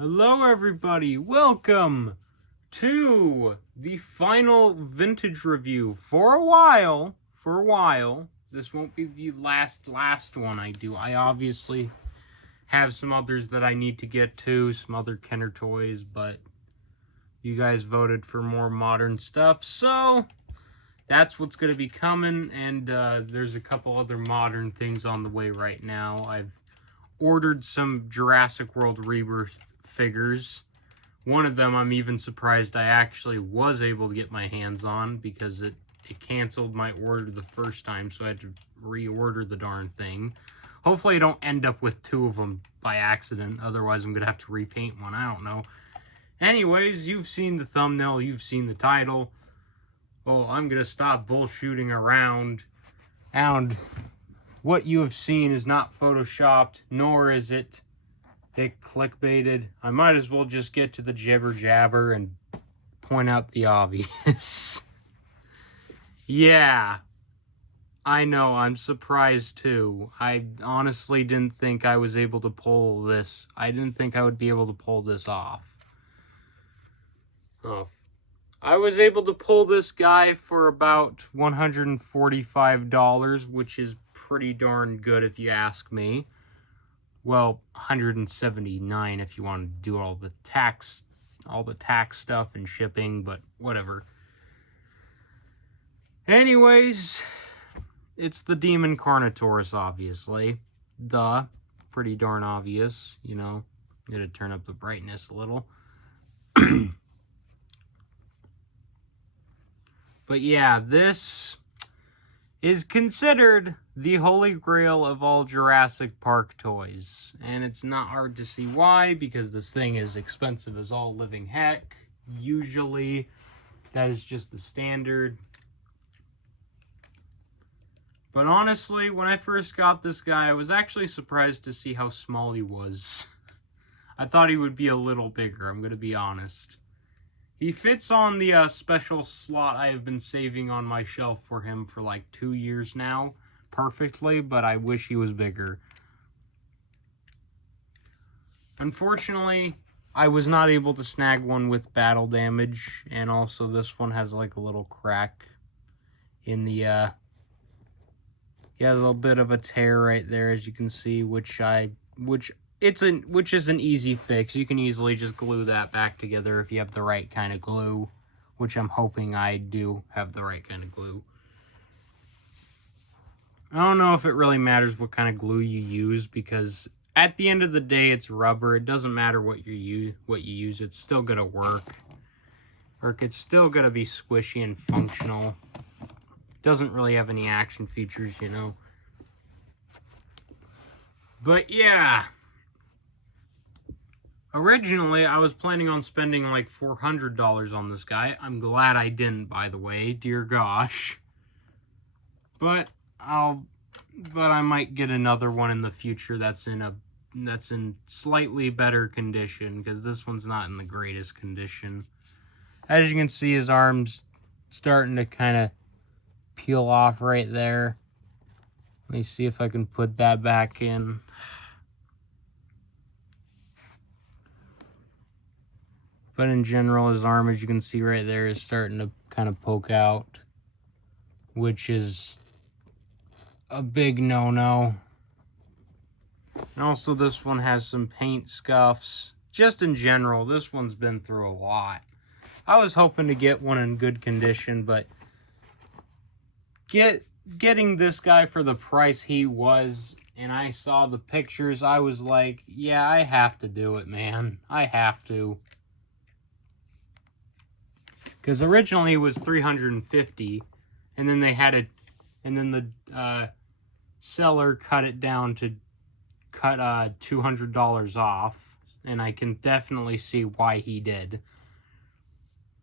Hello everybody, welcome to the final vintage review. For a while, this won't be the last one I do. I obviously have some others that I need to get to, some other Kenner toys, but you guys voted for more modern stuff, so that's what's going to be coming, and there's a couple other modern things on the way right now. I've ordered some Jurassic World Rebirth figures. One of them I'm even surprised I actually was able to get my hands on because it canceled my order the first time, so I had to reorder the darn thing. Hopefully I don't end up with two of them by accident, otherwise I'm going to have to repaint one, I don't know. Anyways, you've seen the thumbnail, you've seen the title. Well, I'm going to stop bullshooting around, and what you have seen is not photoshopped, nor is it clickbaited. I might as well just get to the jibber jabber and point out the obvious. Yeah, I know, I'm surprised too. I honestly didn't think I was able to pull this. I didn't think I would be able to pull this off. Oh. I was able to pull this guy for about $145, which is pretty darn good if you ask me. Well, $179 if you want to do all the tax stuff and shipping, but whatever. Anyways, it's the Demon Carnotaurus, obviously. Duh. Pretty darn obvious, you know. I'm gonna turn up the brightness a little. But yeah, this is considered the holy grail of all Jurassic Park toys. And it's not hard to see why, because this thing is expensive as all living heck. Usually, that is just the standard. But honestly, when I first got this guy, I was actually surprised to see how small he was. I thought he would be a little bigger, I'm going to be honest. He fits on the special slot I have been saving on my shelf for him for like 2 years now, perfectly, but I wish he was bigger. Unfortunately, I was not able to snag one with battle damage, and also this one has like a little crack in the, yeah, a little bit of a tear right there, as you can see, which is an easy fix. You can easily just glue that back together if you have the right kind of glue, which I'm hoping I do have the right kind of glue. I don't know if it really matters what kind of glue you use, because at the end of the day, it's rubber. It doesn't matter what you use. It's still gonna work. Or it's still gonna be squishy and functional. It doesn't really have any action features, you know. But yeah. Originally, I was planning on spending like $400 on this guy. I'm glad I didn't, by the way. Dear gosh. But I might get another one in the future that's in slightly better condition, because this one's not in the greatest condition. As you can see, his arm's starting to kind of peel off right there. Let me see if I can put that back in. But in general, his arm, as you can see right there, is starting to kind of poke out, which is a big no-no. And also, this one has some paint scuffs. Just in general, this one's been through a lot. I was hoping to get one in good condition, but getting this guy for the price he was, and I saw the pictures, I was like, yeah, I have to do it, man. I have to. Because originally it was $350, and then the seller cut it down to cut $200 off, and I can definitely see why he did.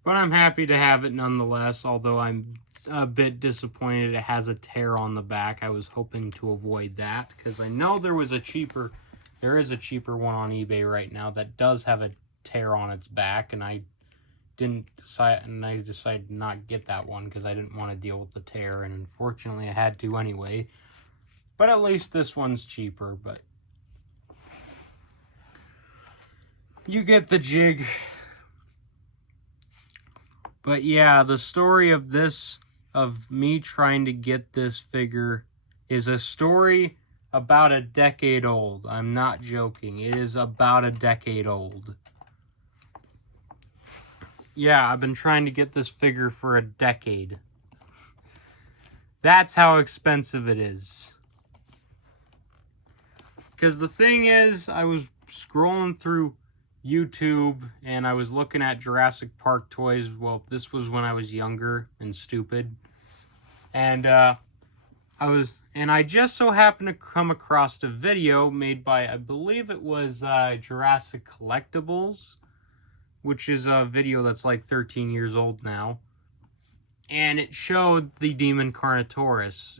But I'm happy to have it nonetheless, although I'm a bit disappointed it has a tear on the back. I was hoping to avoid that, because I know there is a cheaper one on eBay right now that does have a tear on its back, and I decided to not get that one because I didn't want to deal with the tear, and unfortunately I had to anyway. But at least this one's cheaper. But You get the jig. But yeah, the story of this, of me trying to get this figure, is a story about a decade old. I'm not joking. It is about a decade old. Yeah, I've been trying to get this figure for a decade. That's how expensive it is. Because the thing is, I was scrolling through YouTube and I was looking at Jurassic Park toys. Well, this was when I was younger and stupid. And I just so happened to come across a video made by, I believe it was Jurassic Collectibles, which is a video that's like 13 years old now. And it showed the Demon Carnotaurus,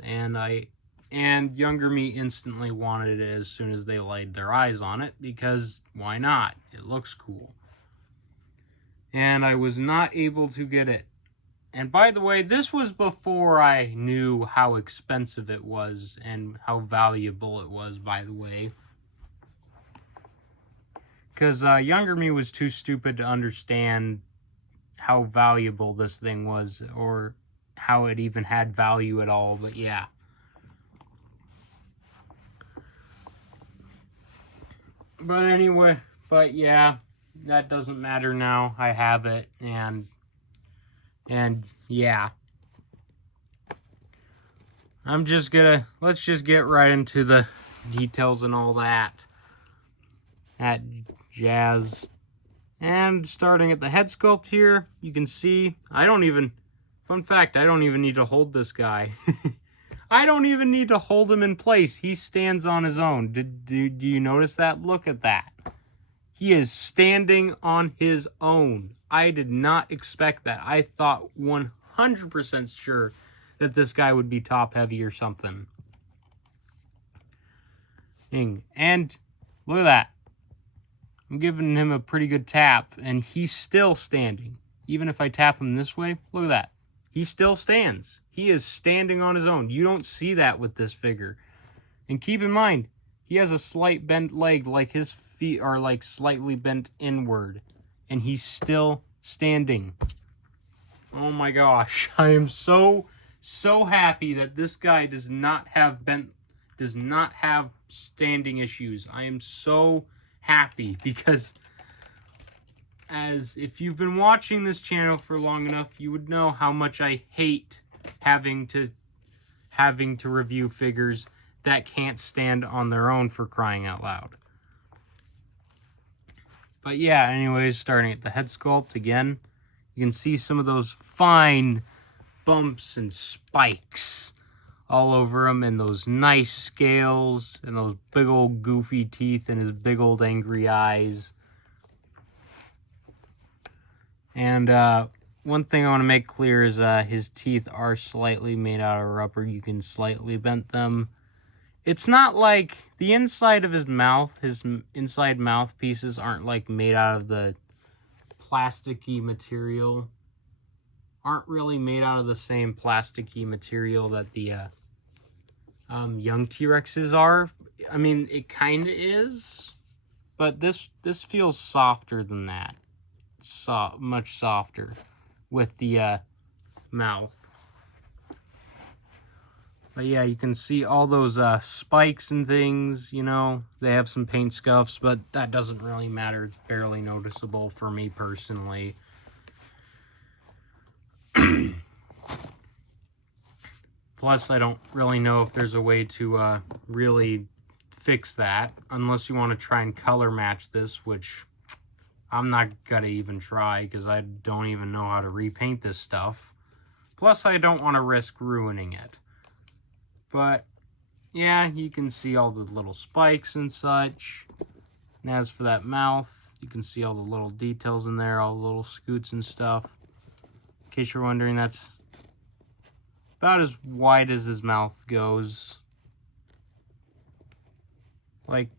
and younger me instantly wanted it as soon as they laid their eyes on it, because why not? It looks cool. And I was not able to get it. And by the way, this was before I knew how expensive it was and how valuable it was, by the way. Because younger me was too stupid to understand how valuable this thing was, or how it even had value at all, but yeah. But anyway, but yeah, that doesn't matter now. I have it, and yeah. Let's just get right into the details and all that jazz. And starting at the head sculpt here, you can see, fun fact, I don't even need to hold this guy. I don't even need to hold him in place. He stands on his own. Do you notice that? Look at that. He is standing on his own. I did not expect that. I thought 100% sure that this guy would be top heavy or something. And look at that. I'm giving him a pretty good tap, and he's still standing. Even if I tap him this way, look at that. He still stands. He is standing on his own. You don't see that with this figure. And keep in mind, he has a slight bent leg, like his feet are like slightly bent inward. And he's still standing. Oh my gosh. I am so happy that this guy does not have standing issues. I am so happy, because if you've been watching this channel for long enough, you would know how much I hate having to review figures that can't stand on their own, for crying out loud. But yeah, anyways, starting at the head sculpt again, you can see some of those fine bumps and spikes all over him, and those nice scales, and those big old goofy teeth, and his big old angry eyes. And one thing I want to make clear is his teeth are slightly made out of rubber. You can slightly bend them. It's not like the inside of his mouth, his inside mouthpieces aren't like made out of the plasticky material. Aren't really made out of the same plasticky material that the young T-Rexes are. I mean, it kind of is, but this feels softer than that. Much softer with the mouth. But yeah, you can see all those spikes and things, you know. They have some paint scuffs, but that doesn't really matter. It's barely noticeable for me personally. Plus, I don't really know if there's a way to really fix that, unless you want to try and color match this, which I'm not gonna even try, because I don't even know how to repaint this stuff. Plus, I don't want to risk ruining it. But yeah, you can see all the little spikes and such. And as for that mouth, you can see all the little details in there, all the little scoots and stuff. In case you're wondering, that's about as wide as his mouth goes. Like,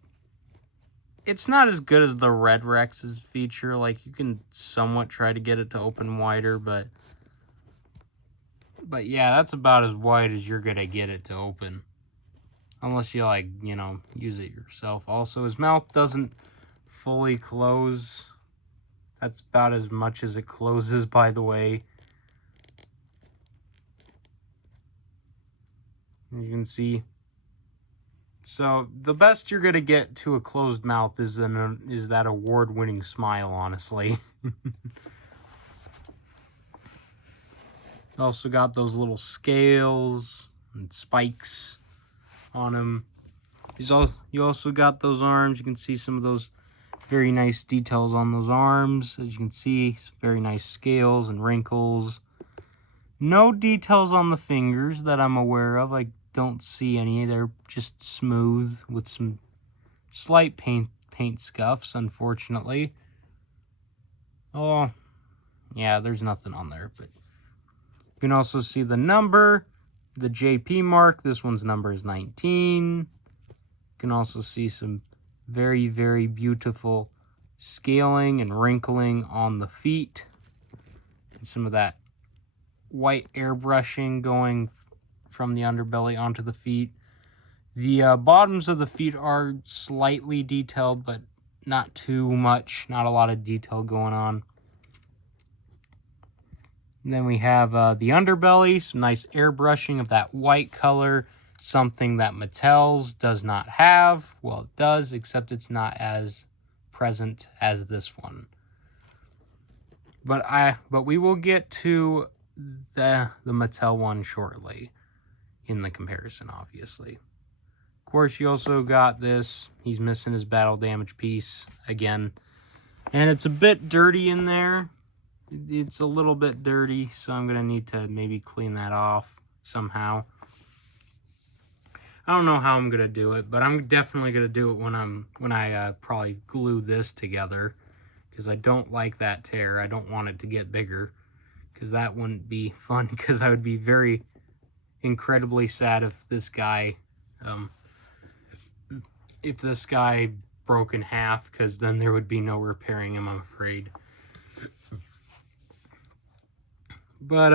it's not as good as the Red Rex's feature. Like, you can somewhat try to get it to open wider, but yeah, that's about as wide as you're gonna get it to open. Unless you, like, you know, use it yourself. Also, his mouth doesn't fully close. That's about as much as it closes, by the way. You can see. So the best you're gonna get to a closed mouth is that award-winning smile, honestly. Also got those little scales and spikes on him. You also got those arms. You can see some of those very nice details on those arms. As you can see, some very nice scales and wrinkles. No details on the fingers that I'm aware of. I don't see any. They're just smooth with some slight paint scuffs, unfortunately. Oh, yeah, there's nothing on there, but you can also see the number, the JP mark. This one's number is 19. You can also see some very, very beautiful scaling and wrinkling on the feet. And some of that white airbrushing going from the underbelly onto the feet. The bottoms of the feet are slightly detailed, but not too much. Not a lot of detail going on. And then we have the underbelly, some nice airbrushing of that white color, something that Mattel's does not have. Well, it does, except it's not as present as this one. But we will get to the Mattel one shortly in the comparison, obviously. Of course, you also got this. He's missing his battle damage piece again. And it's a bit dirty in there. It's a little bit dirty, so I'm going to need to maybe clean that off somehow. I don't know how I'm going to do it, but I'm definitely going to do it when I probably glue this together, because I don't like that tear. I don't want it to get bigger, because that wouldn't be fun, because I would be very incredibly sad if this guy broke in half, because then there would be no repairing him, I'm afraid. But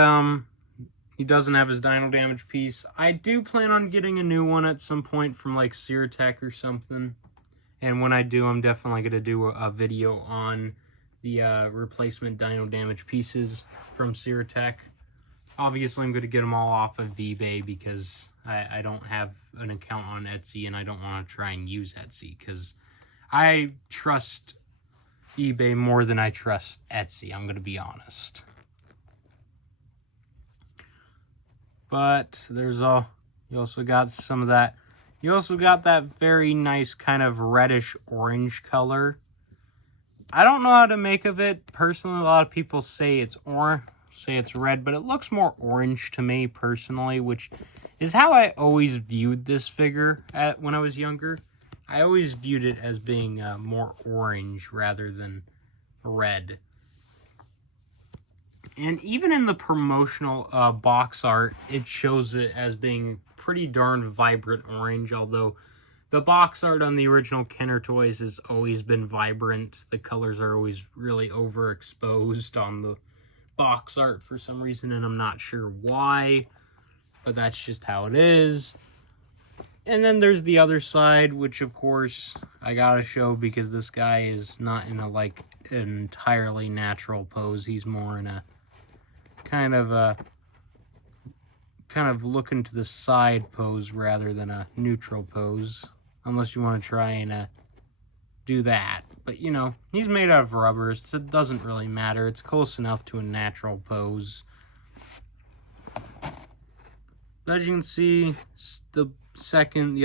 he doesn't have his dino damage piece. I do plan on getting a new one at some point from like Seartech or something. And when I do, I'm definitely going to do a video on the replacement dino damage pieces from Seartech. Obviously, I'm going to get them all off of eBay because I don't have an account on Etsy, and I don't want to try and use Etsy because I trust eBay more than I trust Etsy. I'm going to be honest. But you also got some of that. You also got that very nice kind of reddish orange color. I don't know how to make of it. Personally, a lot of people say it's red, but it looks more orange to me personally, which is how I always viewed this figure when I was younger. I always viewed it as being more orange rather than red. And even in the promotional box art, it shows it as being pretty darn vibrant orange, although the box art on the original Kenner toys has always been vibrant. The colors are always really overexposed on the box art for some reason, and I'm not sure why, but that's just how it is. And then there's the other side, which of course I gotta show because this guy is not in an entirely natural pose. He's more in a kind of looking to the side pose rather than a neutral pose, unless you want to try and do that. But you know, he's made out of rubber, so it doesn't really matter. It's close enough to a natural pose. But as you can see, the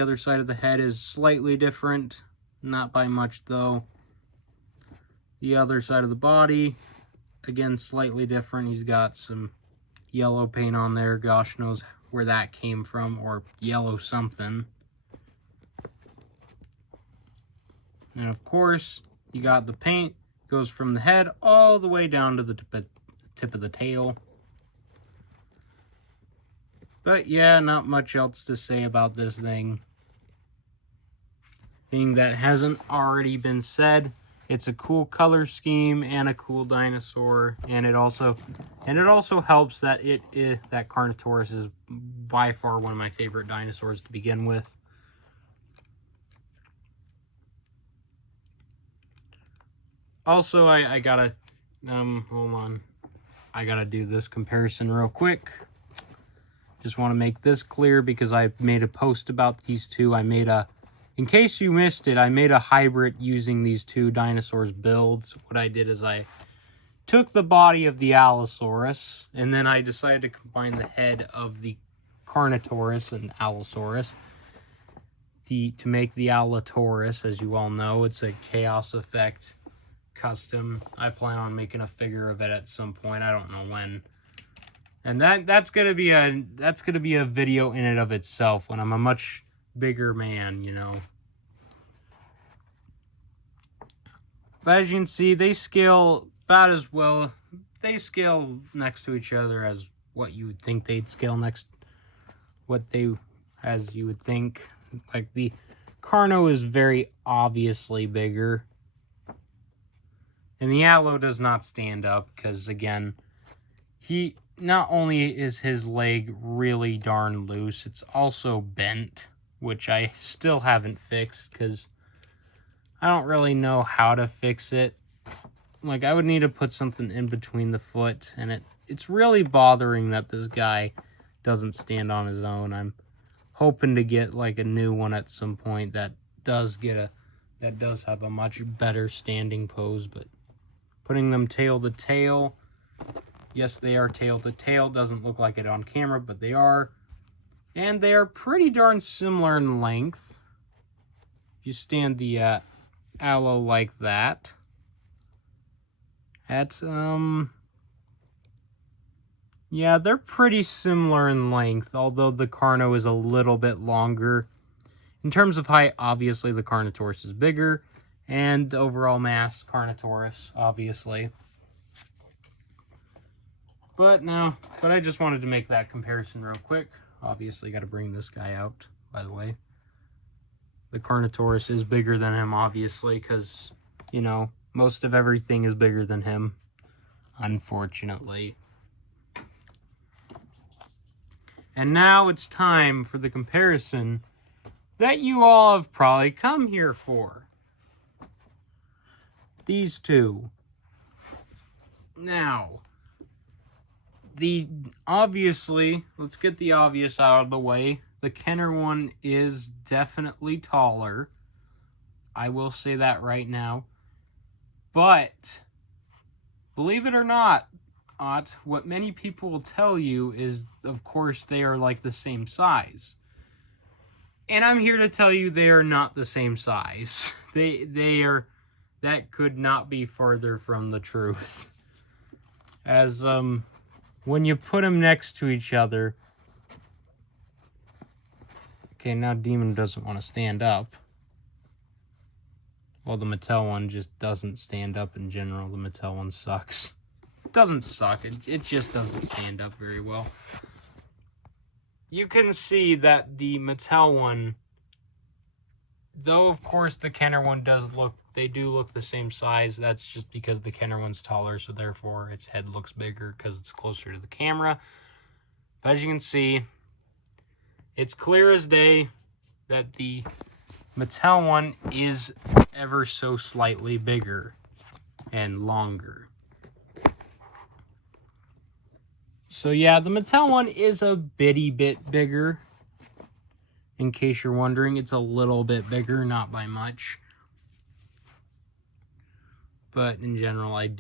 other side of the head is slightly different, not by much though. The other side of the body, again, slightly different. He's got some yellow paint on there. Gosh knows where that came from, or yellow something. And of course, you got the paint. Goes from the head all the way down to the tip of the tail. But yeah, not much else to say about this thing. Thing that hasn't already been said. It's a cool color scheme and a cool dinosaur, and it also helps that that Carnotaurus is by far one of my favorite dinosaurs to begin with. Also, I gotta, hold on. I gotta do this comparison real quick. Just want to make this clear because I made a post about these two. In case you missed it, I made a hybrid using these two dinosaurs builds. What I did is I took the body of the Allosaurus, and then I decided to combine the head of the Carnotaurus and Allosaurus to make the Allotaurus. As you all know, it's a Chaos Effect custom. I plan on making a figure of it at some point. I don't know when. And that's gonna be a video in and of itself when I'm a much bigger man, you know. But as you can see, they scale about as well. They scale next to each other as what you would think they'd scale next. As you would think. Like the Carno is very obviously bigger. And the Allo does not stand up because, again, not only is his leg really darn loose, it's also bent, which I still haven't fixed because I don't really know how to fix it. Like, I would need to put something in between the foot, and it's really bothering that this guy doesn't stand on his own. I'm hoping to get, like, a new one at some point that does have a much better standing pose, but putting them tail to tail, yes, they are tail to tail. Doesn't look like it on camera, but they are. And they are pretty darn similar in length. If you stand the Allo like that. Yeah, they're pretty similar in length, although the Carno is a little bit longer. In terms of height, obviously the Carnotaurus is bigger. And overall mass, Carnotaurus, obviously. But I just wanted to make that comparison real quick. Obviously, got to bring this guy out, by the way. The Carnotaurus is bigger than him, obviously, because, you know, most of everything is bigger than him, unfortunately. And now it's time for the comparison that you all have probably come here for. These two. Now, obviously, let's get the obvious out of the way. The Kenner one is definitely taller. I will say that right now. But, believe it or not, what many people will tell you is, of course, they are like the same size. And I'm here to tell you they are not the same size. That could not be further from the truth. As, when you put them next to each other... Okay, now Demon doesn't want to stand up. Well, the Mattel one just doesn't stand up in general. The Mattel one sucks. It doesn't suck. It just doesn't stand up very well. You can see that the Mattel one, though of course the Kenner one they do look the same size. That's just because the Kenner one's taller, so therefore its head looks bigger because it's closer to the camera. But as you can see, it's clear as day that the Mattel one is ever so slightly bigger and longer. So yeah, the Mattel one is a bitty bit bigger. In case you're wondering, it's a little bit bigger, not by much. But in general, I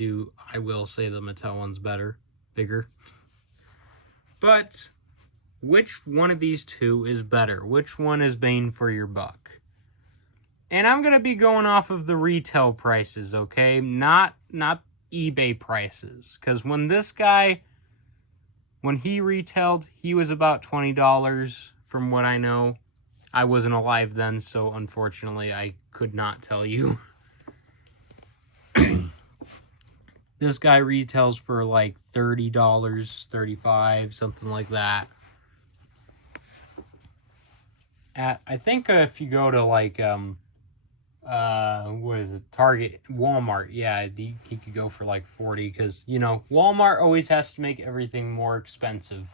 will say the Mattel one's bigger. But which one of these two is better? Which one is bang for your buck? And I'm going to be going off of the retail prices, okay? Not eBay prices. Because when he retailed, he was about $20 from what I know. I wasn't alive then, so unfortunately I could not tell you. This guy retails for like $30, $35, something like that. I think if you go to like, what is it, Target, Walmart, yeah, he could go for like $40 because, you know, Walmart always has to make everything more expensive.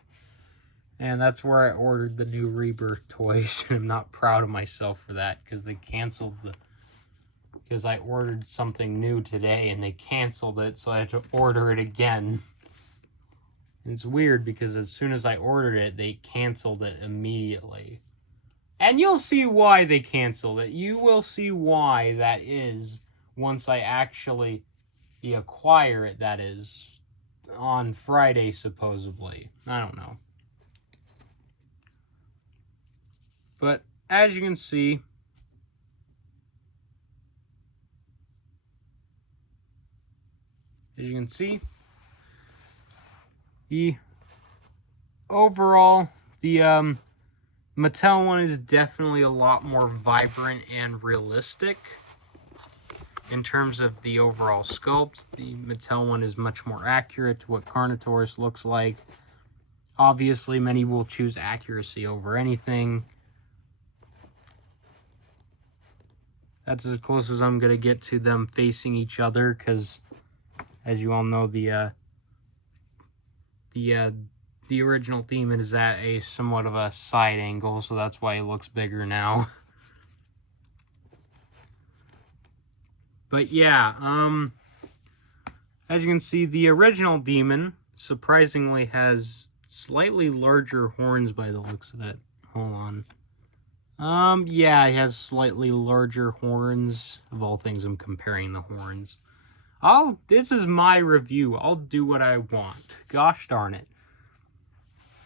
And that's where I ordered the new Rebirth toys. I'm not proud of myself for that because they canceled because I ordered something new today and they canceled it, so I had to order it again. And it's weird because as soon as I ordered it, they canceled it immediately. And you'll see why they canceled it. You will see why that is once I actually acquire it, that is, on Friday, supposedly. I don't know. But as you can see, the overall, the Mattel one is definitely a lot more vibrant and realistic. In terms of the overall sculpt, the Mattel one is much more accurate to what Carnotaurus looks like. Obviously, many will choose accuracy over anything. That's as close as I'm going to get to them facing each other, because, as you all know, the original Demon is at a somewhat of a side angle, so that's why it looks bigger now. But yeah, as you can see, the original Demon surprisingly has slightly larger horns by the looks of it. Hold on. Yeah, it has slightly larger horns. Of all things, I'm comparing the horns. This is my review. I'll do what I want. Gosh darn it.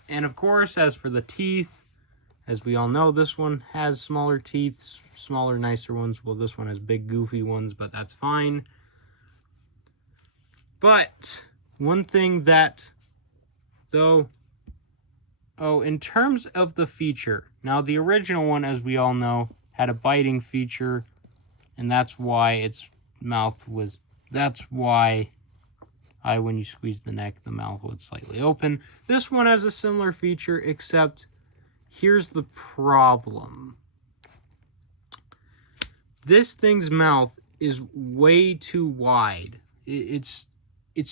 And of course, as for the teeth, as we all know, this one has smaller teeth, smaller, nicer ones. Well, this one has big, goofy ones, but that's fine. But one thing that, though, in terms of the feature, now the original one, as we all know, had a biting feature, and that's why its mouth was, that's why when you squeeze the neck, the mouth would slightly open. This one has a similar feature, except here's the problem. This thing's mouth is way too wide. There's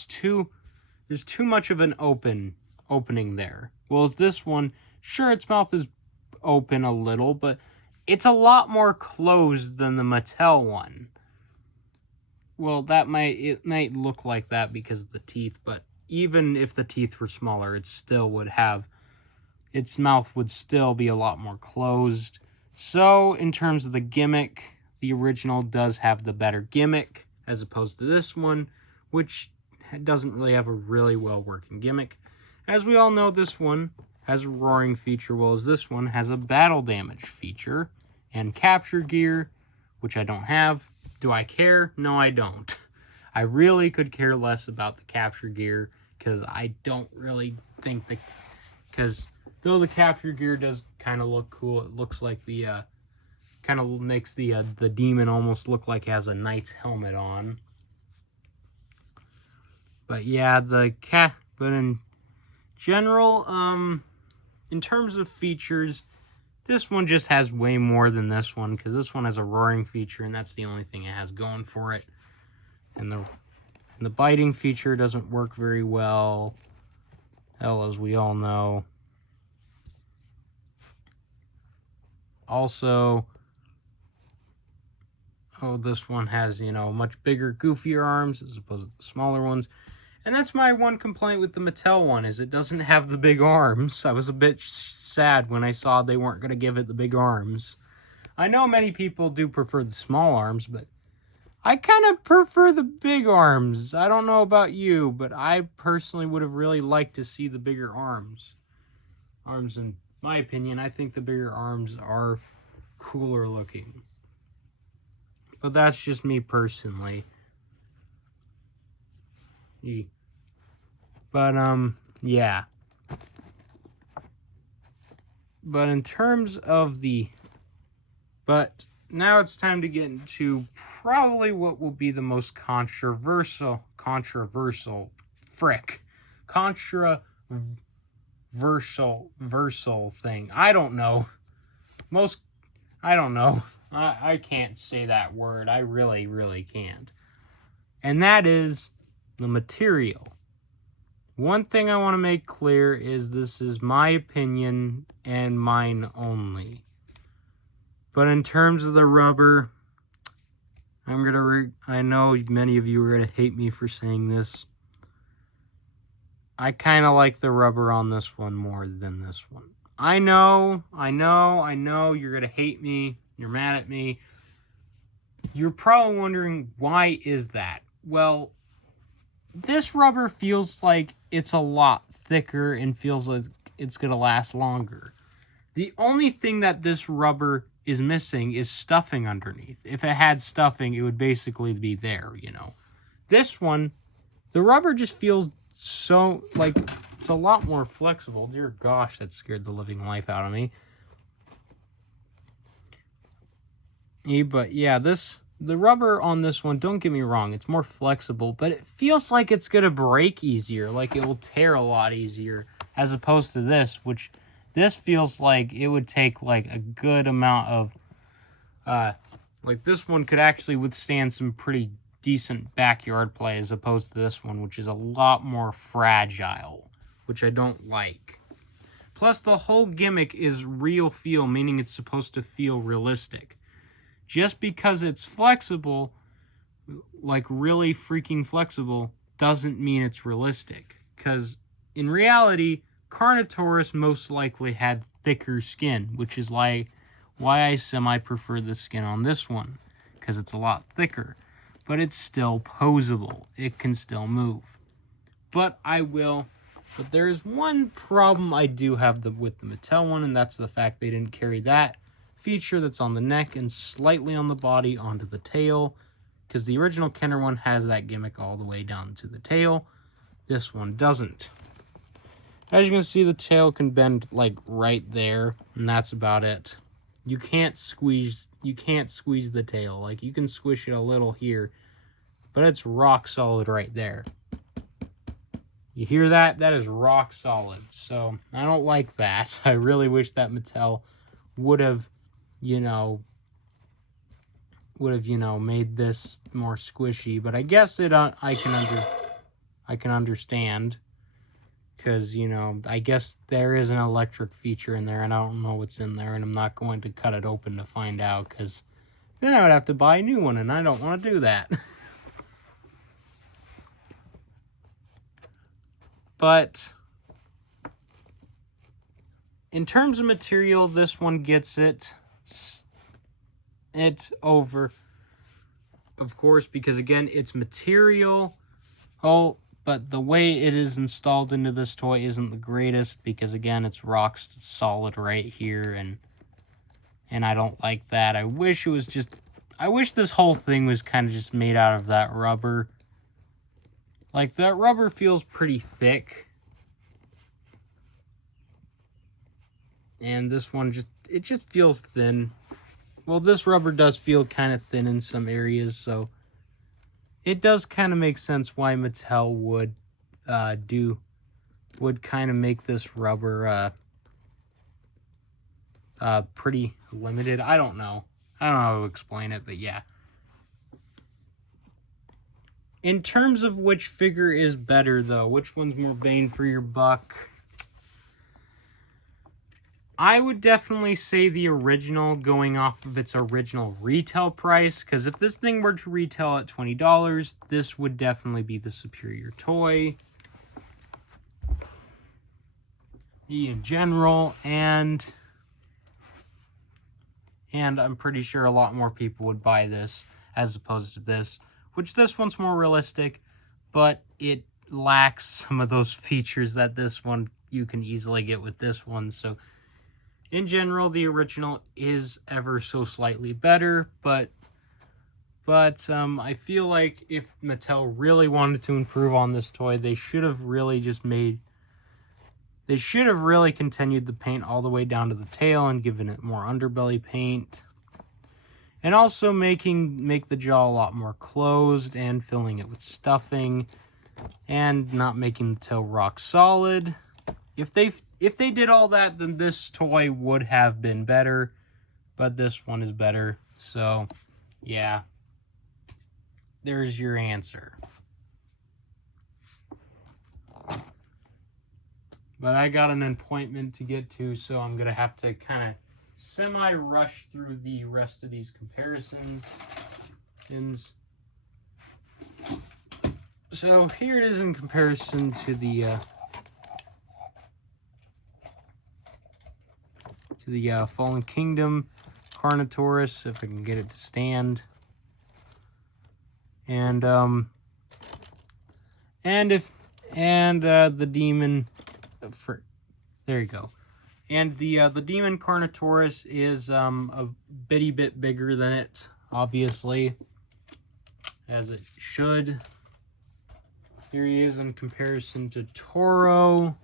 too much of an opening there. Well, as this one, sure, its mouth is open a little, but it's a lot more closed than the Mattel one. Well, it might look like that because of the teeth, but even if the teeth were smaller, it still would have, its mouth would still be a lot more closed. So, in terms of the gimmick, the original does have the better gimmick, as opposed to this one, which doesn't really have a really well-working gimmick. As we all know, this one has a roaring feature, while this one has a battle damage feature, and capture gear, which I don't have. Do I care? No, I don't. I really could care less about the capture gear, because I don't really think because though the capture gear does kind of look cool, it looks like the, kind of makes the Demon almost look like it has a knight's helmet on. But yeah, but in general, in terms of features, this one just has way more than this one, because this one has a roaring feature, and that's the only thing it has going for it. And the biting feature doesn't work very well, as we all know. Also, this one has, much bigger, goofier arms as opposed to the smaller ones. And that's my one complaint with the Mattel one, is it doesn't have the big arms. I was a bit sad when I saw they weren't going to give it the big arms. I know many people do prefer the small arms, but I kind of prefer the big arms. I don't know about you, but I personally would have really liked to see the bigger arms. In my opinion, I think the bigger arms are cooler looking. But that's just me personally. But, yeah. But in terms of but now it's time to get into probably what will be the most controversial thing. I don't know. I can't say that word. I really, really can't. And that is the material. One thing I want to make clear is this is my opinion and mine only. But in terms of the rubber, I know many of you are gonna hate me for saying this. I kind of like the rubber on this one more than this one. I know, you're gonna hate me, you're mad at me. You're probably wondering, why is that? Well, this rubber feels like it's a lot thicker and feels like it's gonna last longer. The only thing that this rubber is missing is stuffing underneath. If it had stuffing, it would basically be there, you know. This one, the rubber just feels so, like, it's a lot more flexible. Dear gosh, that scared the living life out of me. But yeah, the rubber on this one, don't get me wrong, it's more flexible, but it feels like it's going to break easier, like it will tear a lot easier, as opposed to this, which this feels like it would take like a good amount of, like this one could actually withstand some pretty decent backyard play, as opposed to this one, which is a lot more fragile, which I don't like. Plus, the whole gimmick is real feel, meaning it's supposed to feel realistic. Just because it's flexible, like really freaking flexible, doesn't mean it's realistic. Because in reality, Carnotaurus most likely had thicker skin, which is why I semi-prefer the skin on this one, because it's a lot thicker. But it's still posable. It can still move. But there's one problem I do have with the Mattel one, and that's the fact they didn't carry that feature that's on the neck and slightly on the body onto the tail, because the original Kenner one has that gimmick all the way down to the tail. This one doesn't. As you can see, the tail can bend like right there, and that's about it. You can't squeeze the tail. Like, you can squish it a little here, but it's rock solid right there. You hear that? That is rock solid. So I don't like that. I really wish that Mattel would have made this more squishy, but I guess I can understand, because, I guess there is an electric feature in there, and I don't know what's in there, and I'm not going to cut it open to find out, because then I would have to buy a new one, and I don't want to do that. But in terms of material, this one gets it over, of course, because again, it's material. But the way it is installed into this toy isn't the greatest, because again, it's rock solid right here, and I don't like that. I wish this whole thing was kind of just made out of that rubber. Like, that rubber feels pretty thick. And this one it just feels thin. Well, this rubber does feel kind of thin in some areas, so it does kind of make sense why Mattel would kind of make this rubber pretty limited. I don't know how to explain it, but yeah. In terms of which figure is better, though, which one's more bang for your buck, I would definitely say the original, going off of its original retail price, because if this thing were to retail at $20, this would definitely be the superior toy in general, and I'm pretty sure a lot more people would buy this as opposed to this, which this one's more realistic, but it lacks some of those features that this one you can easily get with this one. So in general, the original is ever so slightly better, but I feel like if Mattel really wanted to improve on this toy, they should have really continued the paint all the way down to the tail and given it more underbelly paint. And also make the jaw a lot more closed and filling it with stuffing and not making the tail rock solid. If they did all that, then this toy would have been better, but this one is better. So, yeah. There's your answer. But I got an appointment to get to, so I'm going to have to kind of semi-rush through the rest of these comparisons. So here it is in comparison to the Fallen Kingdom Carnotaurus, if I can get it to stand. And the demon there you go. And the Demon Carnotaurus is a bitty bit bigger than it, obviously, as it should. Here he is in comparison to Toro.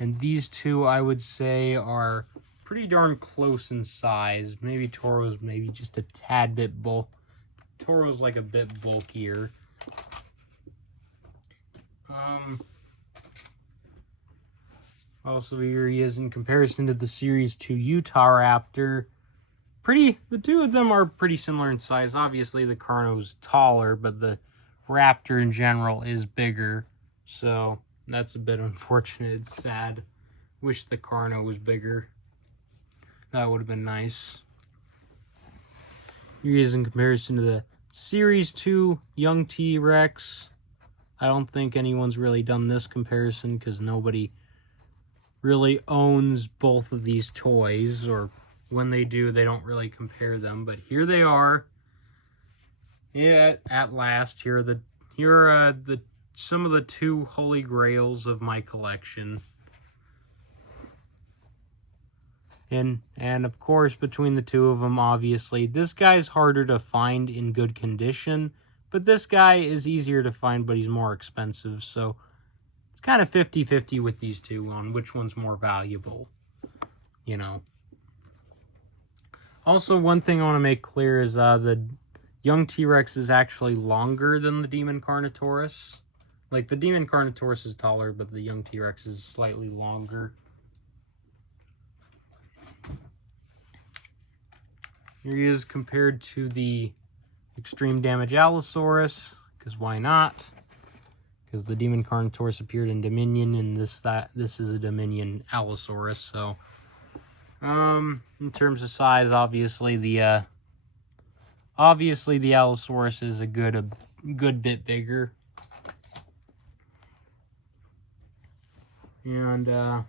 And these two, I would say, are pretty darn close in size. Maybe Toro's maybe just a tad bit Toro's like a bit bulkier. Also, here he is in comparison to the Series 2 Utah Raptor. The two of them are pretty similar in size. Obviously, the Carno's taller, but the Raptor in general is bigger. So, that's a bit unfortunate. It's sad. Wish the Carno was bigger. That would have been nice. Here he is in comparison to the Series 2 Young T-Rex. I don't think anyone's really done this comparison because nobody really owns both of these toys, or when they do, they don't really compare them. But here they are. Yeah, at last. Here are some of the two holy grails of my collection. And of course, between the two of them, obviously, this guy's harder to find in good condition, but this guy is easier to find, but he's more expensive. So it's kind of 50-50 with these two on which one's more valuable, you know. Also, one thing I want to make clear is the young T-Rex is actually longer than the Demon Carnotaurus. Like, the Demon Carnotaurus is taller, but the young T-Rex is slightly longer. Here he is compared to the Extreme Damage Allosaurus, because why not? Because the Demon Carnotaurus appeared in Dominion, and this is a Dominion Allosaurus. So, in terms of size, obviously the Allosaurus is a good bit bigger. And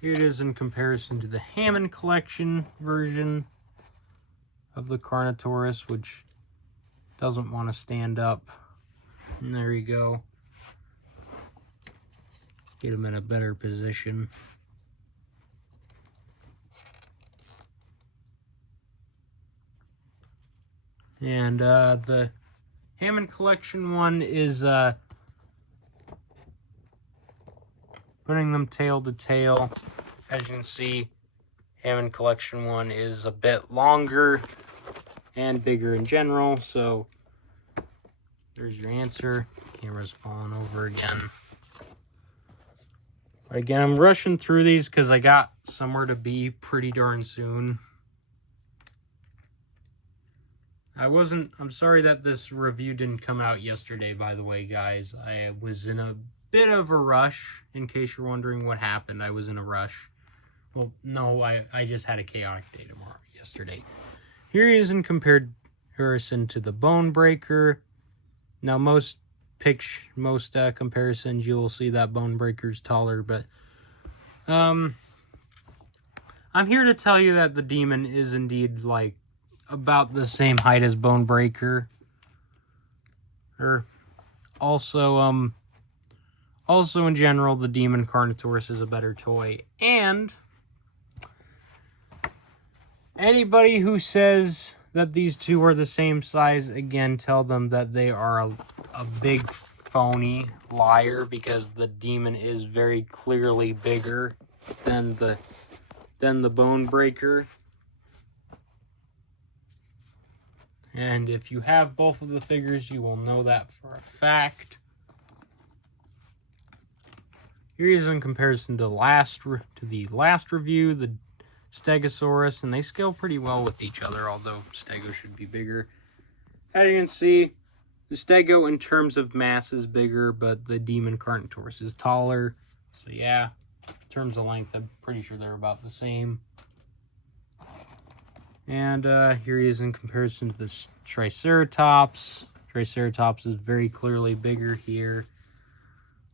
here it is in comparison to the Hammond Collection version of the Carnotaurus, which doesn't want to stand up. And there you go. Get him in a better position. And the Hammond Collection one is putting them tail to tail. As you can see, Hammond Collection one is a bit longer and bigger in general. So there's your answer. Camera's falling over again. But again, I'm rushing through these because I got somewhere to be pretty darn soon. I'm sorry that this review didn't come out yesterday, by the way, guys. I was in a bit of a rush, in case you're wondering what happened. I was in a rush. Well, no, I just had a chaotic day yesterday. Here he is in comparison to the Bone Breaker. Now, most comparisons, you will see that Bone Breaker's taller, but I'm here to tell you that the Demon is indeed, like, about the same height as Bone Breaker. Also in general, the Demon Carnotaurus is a better toy. And anybody who says that these two are the same size, again, tell them that they are a big phony liar, because the Demon is very clearly bigger than the Bone Breaker. And if you have both of the figures, you will know that for a fact. Here he is in comparison to the last review, the Stegosaurus, and they scale pretty well with each other, although Stego should be bigger. As you can see, the Stego in terms of mass is bigger, but the Demon Carnotaurus is taller. So yeah, in terms of length, I'm pretty sure they're about the same. And here he is in comparison to this Triceratops. Triceratops is very clearly bigger here.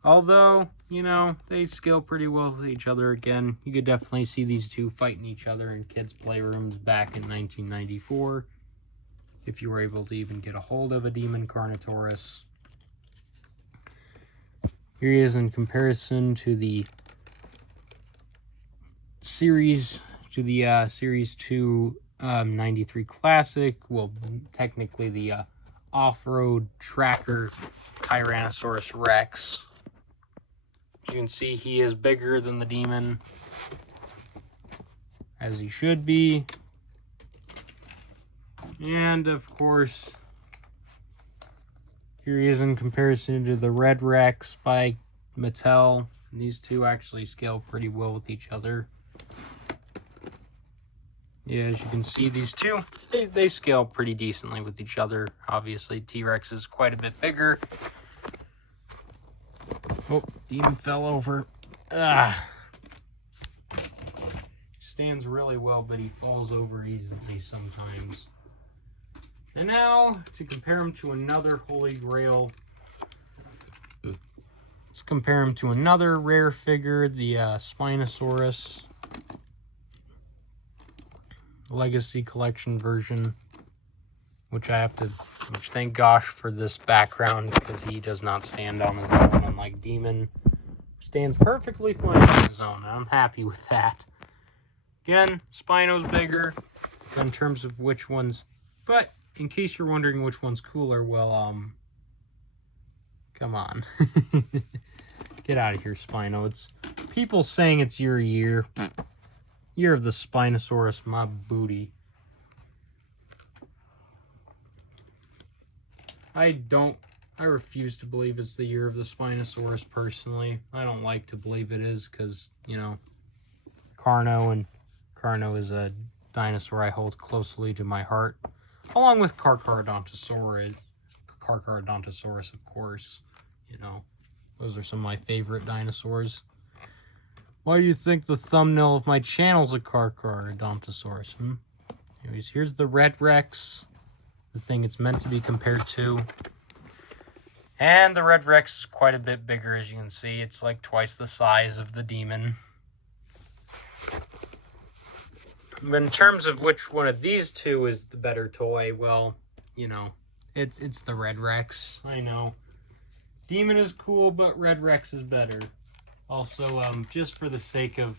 Although, you know, they scale pretty well with each other again. You could definitely see these two fighting each other in kids' playrooms back in 1994. If you were able to even get a hold of a Demon Carnotaurus. Here he is in comparison to the Series 2 93 Classic. Well, technically the off-road tracker Tyrannosaurus Rex. As you can see, he is bigger than the Demon, as he should be. And, of course, here he is in comparison to the Red Rex by Mattel. And these two actually scale pretty well with each other. Yeah, as you can see, these two, they scale pretty decently with each other. Obviously, T-Rex is quite a bit bigger. Oh, Demon fell over. Stands really well, but he falls over easily sometimes. And now, to compare him to another Holy Grail, let's compare him to another rare figure, the Spinosaurus Legacy Collection version, which thank gosh for this background, because he does not stand on his own, unlike Demon, who stands perfectly fine on his own, and I'm happy with that. Again, Spino's bigger in terms of which one's, but in case you're wondering which one's cooler, well, come on. Get out of here, Spino. It's people saying it's your year. Year of the Spinosaurus, my booty. I refuse to believe it's the year of the Spinosaurus, personally. I don't like to believe it is, because, you know, Carno is a dinosaur I hold closely to my heart. Along with Carcharodontosaurus, of course. You know, those are some of my favorite dinosaurs. Why do you think the thumbnail of my channel's a Carcharodontosaurus? Anyways, here's the Red Rex, the thing it's meant to be compared to. And the Red Rex is quite a bit bigger, as you can see. It's like twice the size of the Demon. But in terms of which one of these two is the better toy, well, you know, it's the Red Rex. I know. Demon is cool, but Red Rex is better. Also, just for the sake of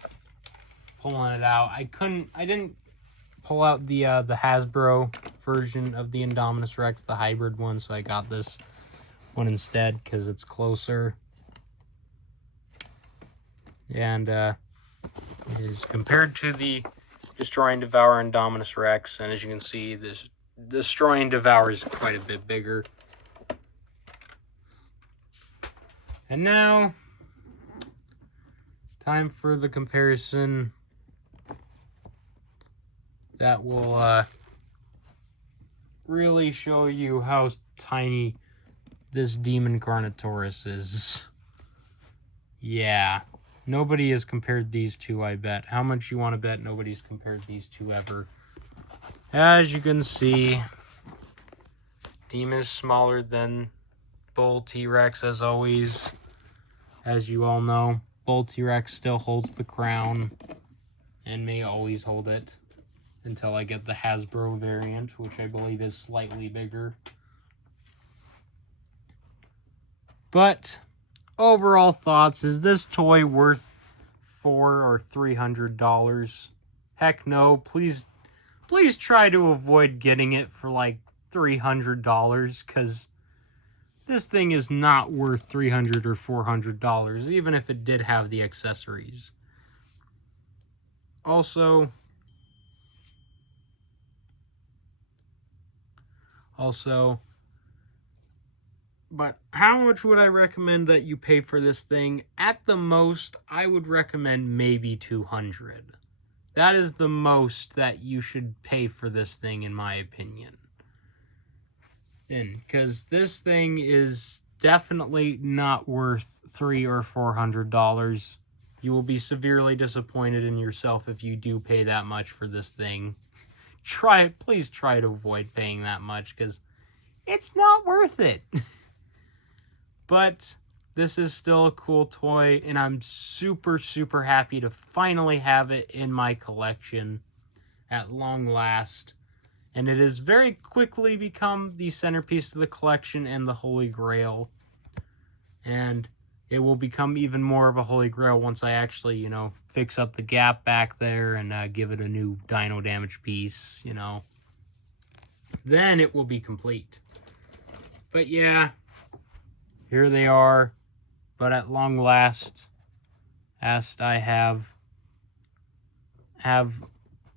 pulling it out, I didn't pull out the Hasbro version of the Indominus Rex, the hybrid one, so I got this one instead because it's closer. And it is compared to the Destroy and Devour Indominus Rex, and as you can see, this Destroy and Devour is quite a bit bigger. And now, time for the comparison that will really show you how tiny this Demon Carnotaurus is. Yeah. Nobody has compared these two, I bet. How much you want to bet nobody's compared these two ever? As you can see, Demon is smaller than Bull T-Rex, as always. As you all know, Bull T-Rex still holds the crown and may always hold it until I get the Hasbro variant, which I believe is slightly bigger. But overall thoughts, is this toy worth $400 or $300? Heck no. Please try to avoid getting it for like $300, because this thing is not worth $300 or $400, even if it did have the accessories. Also, but how much would I recommend that you pay for this thing? At the most, I would recommend maybe $200. That is the most that you should pay for this thing, in my opinion. Because this thing is definitely not worth $300 or $400. You will be severely disappointed in yourself if you do pay that much for this thing. please try to avoid paying that much, because it's not worth it. But this is still a cool toy, and I'm super, super happy to finally have it in my collection at long last. And it has very quickly become the centerpiece of the collection and the Holy Grail. And it will become even more of a Holy Grail once I actually, you know, fix up the gap back there and give it a new dino damage piece, you know. Then it will be complete. But yeah, here they are. But at long last, I have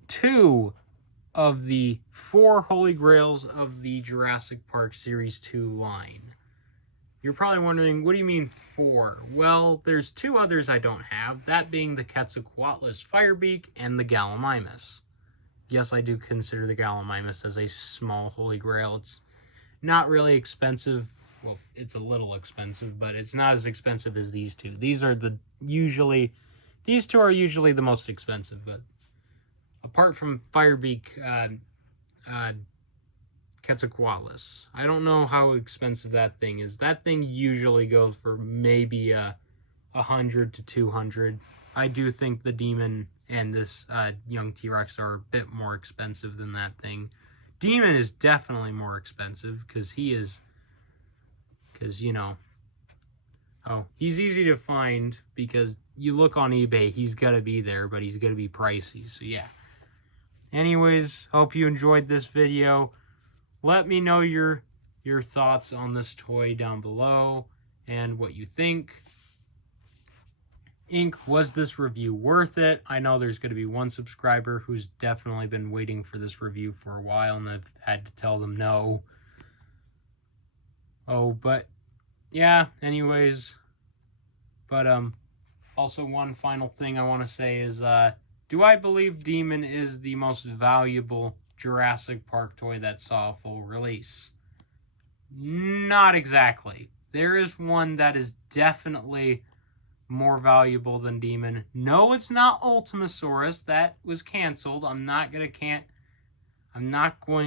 2 of the 4 Holy Grails of the Jurassic Park Series 2 line. You're probably wondering, what do you mean 4? Well, there's 2 others I don't have, that being the Quetzalcoatlus Firebeak and the Gallimimus. Yes, I do consider the Gallimimus as a small Holy Grail. It's not really expensive. Well, it's a little expensive, but it's not as expensive as these 2. These 2 are usually the most expensive, but apart from Firebeak, Quetzalcoatlus, I don't know how expensive that thing is. That thing usually goes for maybe $100 to $200. I do think the Demon and this young T-Rex are a bit more expensive than that thing. Demon is definitely more expensive because you know, he's easy to find because you look on eBay, he's got to be there, but he's going to be pricey, so yeah. Anyways, hope you enjoyed this video. Let me know your thoughts on this toy down below and what you think. Inc., was this review worth it? I know there's going to be one subscriber who's definitely been waiting for this review for a while, and I've had to tell them no. Oh, but yeah, anyways. But also one final thing I want to say is, do I believe Demon is the most valuable Jurassic Park toy that saw a full release? Not exactly. There is one that is definitely more valuable than Demon. No, it's not Ultimasaurus. That was canceled. I'm not going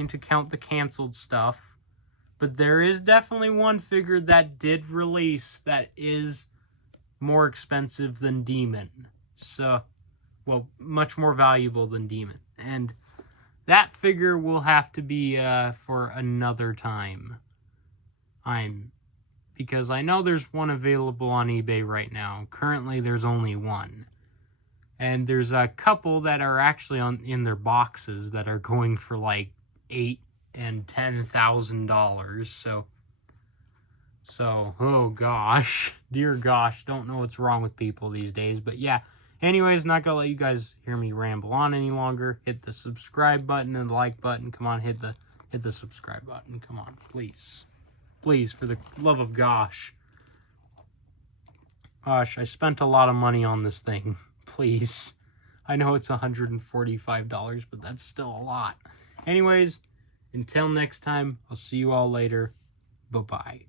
to count the canceled stuff. But there is definitely one figure that did release that is more expensive than Demon. So, well, much more valuable than Demon. And that figure will have to be for another time. Because I know there's one available on eBay right now. Currently, there's only one. And there's a couple that are actually in their boxes that are going for like $8,000 and $10,000. So, oh gosh, dear gosh, don't know what's wrong with people these days. But yeah, anyways, not gonna let you guys hear me ramble on any longer. Hit the subscribe button and the like button. Come on, hit the subscribe button. Come on, please, for the love of gosh. Gosh, I spent a lot of money on this thing. Please, I know it's $145, but that's still a lot. Anyways, until next time, I'll see you all later. Bye-bye.